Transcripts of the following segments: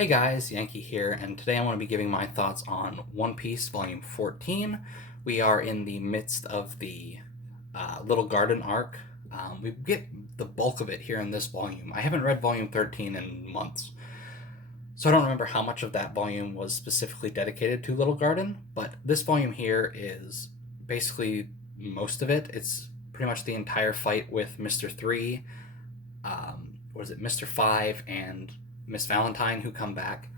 Hey guys, Yankee here, and today I want to be giving my thoughts on One Piece Volume 14. We are in the midst of the Little Garden arc. We get the bulk of it here in this volume. I haven't read Volume 13 in months, so I don't remember how much of that volume was specifically dedicated to Little Garden, but this volume here is basically most of it. It's pretty much the entire fight with Mr. 3, Mr. 5, and Miss Valentine who come back.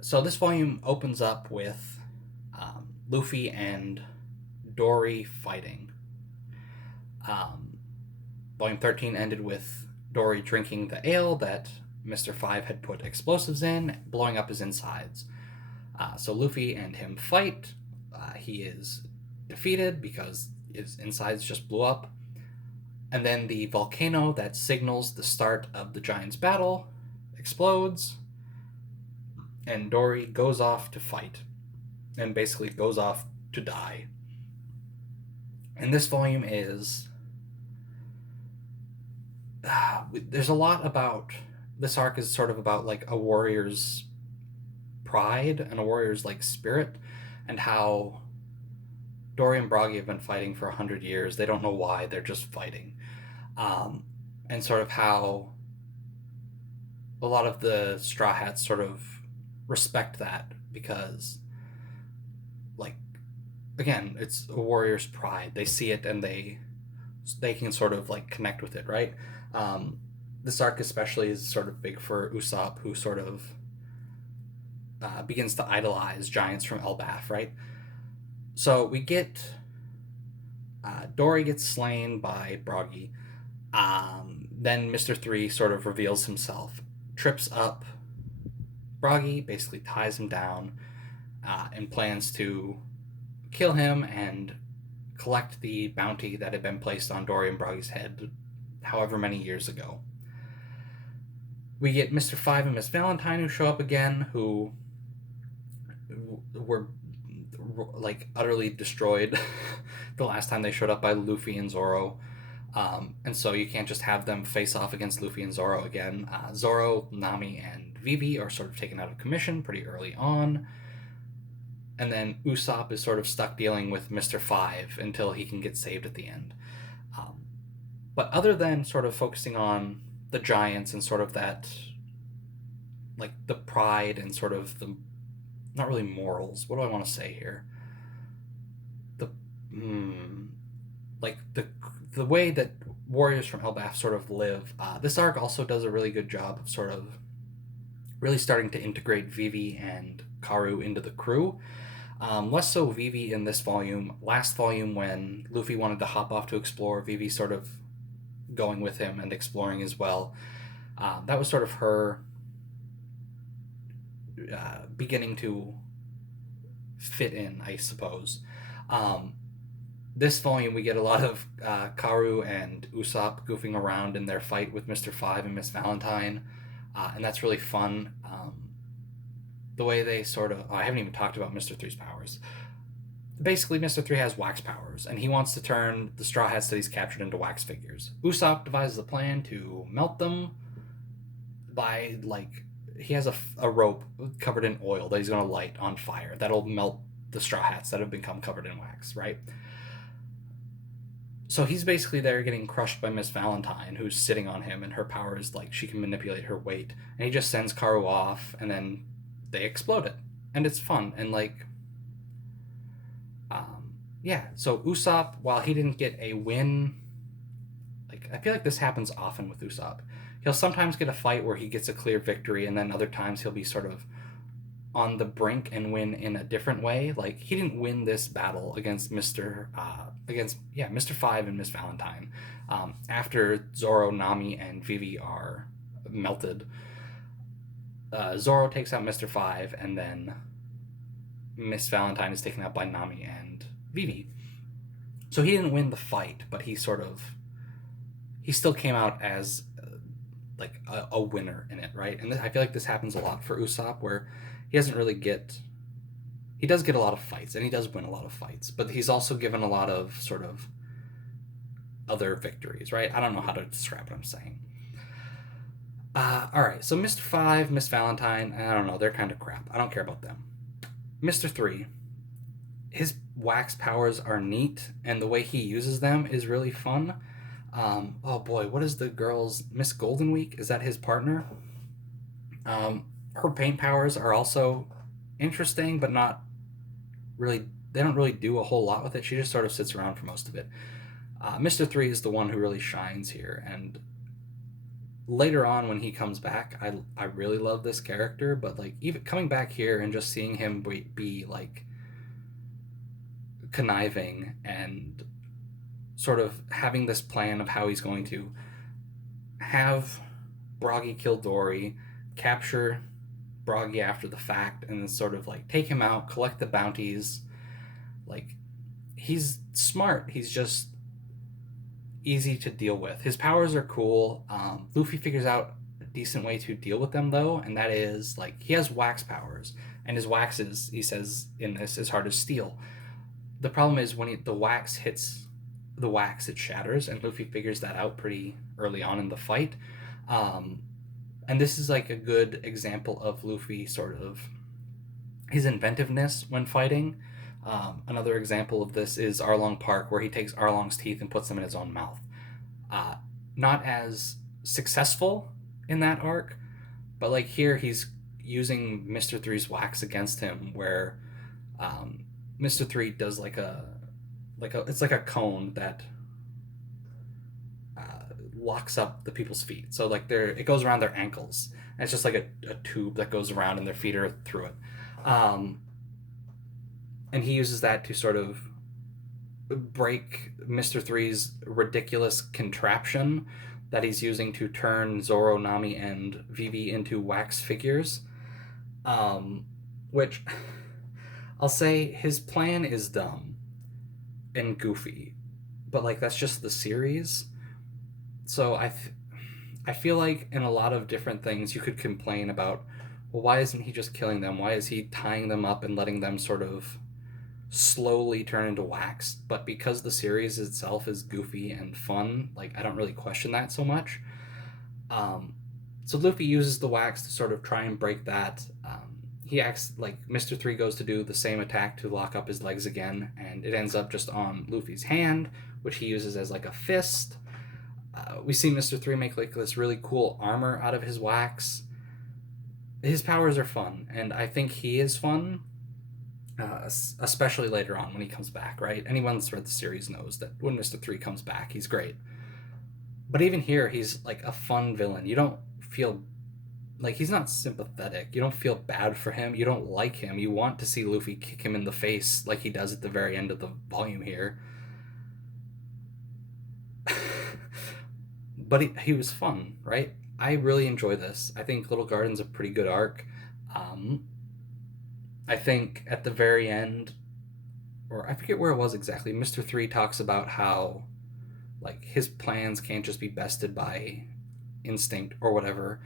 So this volume opens up with Luffy and Dory fighting. Um, Volume 13 ended with Dory drinking the ale that Mr. 5 had put explosives in, blowing up his insides. So Luffy and him fight. He is defeated because his insides just blew up. And then the volcano that signals the start of the Giants' battle explodes, and Dory goes off to fight, and basically goes off to die. And this volume is. There's a lot about. This arc is sort of about like a warrior's pride and a warrior's like spirit, and how Dory and Broggy have been fighting for 100 years. They don't know why, they're just fighting. And sort of how a lot of the Straw Hats sort of respect that because, like, again, it's a warrior's pride. They see it and they can sort of like connect with it, right? This arc especially is sort of big for Usopp, who sort of begins to idolize giants from Elbaf, right? So we get Dory gets slain by Broggy. Then Mr. 3 sort of reveals himself, trips up Broggy, basically ties him down, and plans to kill him and collect the bounty that had been placed on Dory and Broggy's head however many years ago. We get Mr. 5 and Miss Valentine who show up again, who were like utterly destroyed the last time they showed up by Luffy and Zoro. And so you can't just have them face off against Luffy and Zoro again. Zoro, Nami, and Vivi are sort of taken out of commission pretty early on. And then Usopp is sort of stuck dealing with Mr. 5 until he can get saved at the end. But other than sort of focusing on the giants and sort of that, like the pride and sort of the, not really morals, what do I want to say here? The, like the way that warriors from Elbaf sort of live. This arc also does a really good job of sort of really starting to integrate Vivi and Karu into the crew. Less so Vivi in this volume. Last volume, when Luffy wanted to hop off to explore, Vivi sort of going with him and exploring as well. That was sort of her beginning to fit in, I suppose. This volume, we get a lot of Karu and Usopp goofing around in their fight with Mr. 5 and Miss Valentine, and that's really fun. The way they sort of... I haven't even talked about Mr. 3's powers. Basically, Mr. 3 has wax powers, and he wants to turn the Straw Hats that he's captured into wax figures. Usopp devises a plan to melt them by, like... He has a rope covered in oil that he's going to light on fire. That'll melt the Straw Hats that have become covered in wax, right? So he's basically there getting crushed by Miss Valentine, who's sitting on him, and her power is like she can manipulate her weight. And he just sends Karu off, and then they explode it. And it's fun. And like, yeah. So Usopp, while he didn't get a win, like I feel like this happens often with Usopp. He'll sometimes get a fight where he gets a clear victory, and then other times he'll be sort of on the brink and win in a different way. Like he didn't win this battle against Mr. 5 and Miss Valentine. After Zoro, Nami, and Vivi are melted, Zoro takes out Mr. 5, and then Miss Valentine is taken out by Nami and Vivi. So he didn't win the fight, but he still came out as like a winner in it, right? And I feel like this happens a lot for Usopp, where he doesn't really get... He does get a lot of fights, and he does win a lot of fights, but he's also given a lot of sort of other victories, right? I don't know how to describe what I'm saying. Alright, so Mr. 5, Miss Valentine, I don't know, they're kind of crap. I don't care about them. Mr. 3, his wax powers are neat, and the way he uses them is really fun. Oh boy, what is the girl's Miss Golden Week? Is that his partner? Her paint powers are also interesting, but not really. They don't really do a whole lot with it. She just sort of sits around for most of it. Mr. 3 is the one who really shines here, and later on when he comes back, I really love this character. But like even coming back here and just seeing him be like conniving and sort of having this plan of how he's going to have Broggy kill Dory, capture Broggy after the fact, and then sort of like take him out, collect the bounties. Like, he's smart. He's just easy to deal with. His powers are cool. Luffy figures out a decent way to deal with them though, and that is like he has wax powers, and his wax is, he says in this, is hard as steel. The problem is when the wax hits the wax, it shatters, and Luffy figures that out pretty early on in the fight. Um, and this is like a good example of Luffy sort of his inventiveness when fighting. Another example of this is Arlong Park, where he takes Arlong's teeth and puts them in his own mouth. Uh, Not as successful in that arc, but like here he's using Mr. Three's wax against him, where Mr. Three does like a it's like a cone that locks up the people's feet. So like it goes around their ankles. And it's just like a tube that goes around, and their feet are through it. Um, and he uses that to sort of break Mr. Three's ridiculous contraption that he's using to turn Zoro, Nami, and Vivi into wax figures. Um, which I'll say his plan is dumb and goofy, but like that's just the series. So I feel like in a lot of different things you could complain about, well, why isn't he just killing them? Why is he tying them up and letting them sort of slowly turn into wax? But because the series itself is goofy and fun, like I don't really question that so much. Um, so Luffy uses the wax to sort of try and break that. He acts like Mr. Three goes to do the same attack to lock up his legs again, and it ends up just on Luffy's hand, which he uses as like a fist. We see Mr. Three make like this really cool armor out of his wax. His powers are fun, and I think he is fun, especially later on when he comes back, right? Anyone that's read the series knows that when Mr. Three comes back, he's great. But even here, he's like a fun villain. You don't feel like he's not sympathetic. You don't feel bad for him. You don't like him. You want to see Luffy kick him in the face like he does at the very end of the volume here. But he was fun, right? I really enjoy this. I think Little Garden's a pretty good arc. Um, I think at the very end, or I forget where it was exactly, Mr. Three talks about how like his plans can't just be bested by instinct or whatever.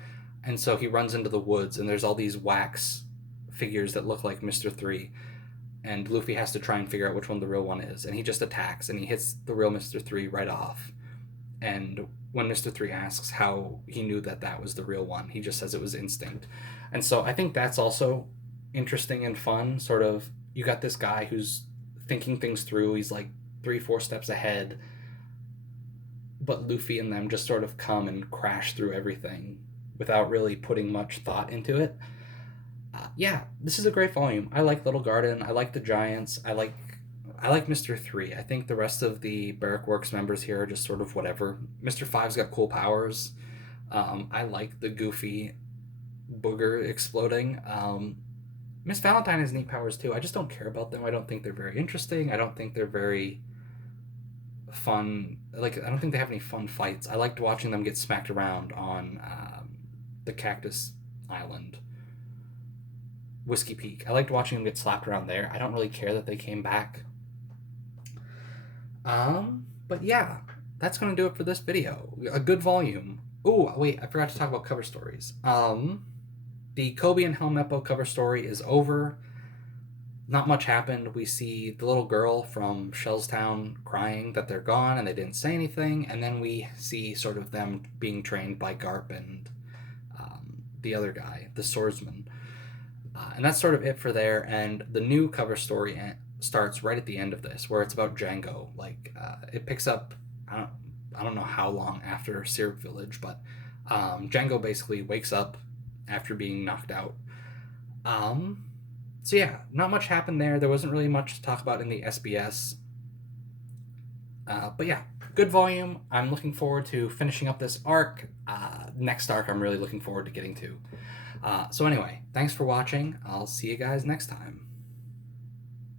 And so he runs into the woods, and there's all these wax figures that look like Mr. Three, and Luffy has to try and figure out which one the real one is, and he just attacks and he hits the real Mr. Three right off. And when Mr. Three asks how he knew that that was the real one, he just says it was instinct. And so I think that's also interesting and fun. Sort of, you got this guy who's thinking things through. He's like 3-4 steps ahead, but Luffy and them just sort of come and crash through everything without really putting much thought into it. Yeah, this is a great volume. I like Little Garden. I like the Giants. I like Mr. Three. I think the rest of the Barrack Works members here are just sort of whatever. Mr. Five's got cool powers. I like the goofy booger exploding. Miss Valentine has neat powers too. I just don't care about them. I don't think they're very interesting. I don't think they're very fun. Like, I don't think they have any fun fights. I liked watching them get smacked around on the Cactus Island, Whiskey Peak. I liked watching them get slapped around there. I don't really care that they came back. But yeah, that's gonna do it for this video. A good volume. Oh, wait, I forgot to talk about cover stories. The Koby and Helmeppo cover story is over. Not much happened. We see the little girl from Shellstown crying that they're gone and they didn't say anything, and then we see sort of them being trained by Garp and the other guy, the swordsman. And that's sort of it for there. And the new cover story starts right at the end of this, where it's about Django. Like it picks up. I don't know how long after Syrup Village, but Django basically wakes up after being knocked out. Um, so yeah, not much happened there. There wasn't really much to talk about in the SBS. But yeah, good volume. I'm looking forward to finishing up this arc. Next arc, I'm really looking forward to getting to. So anyway, thanks for watching. I'll see you guys next time.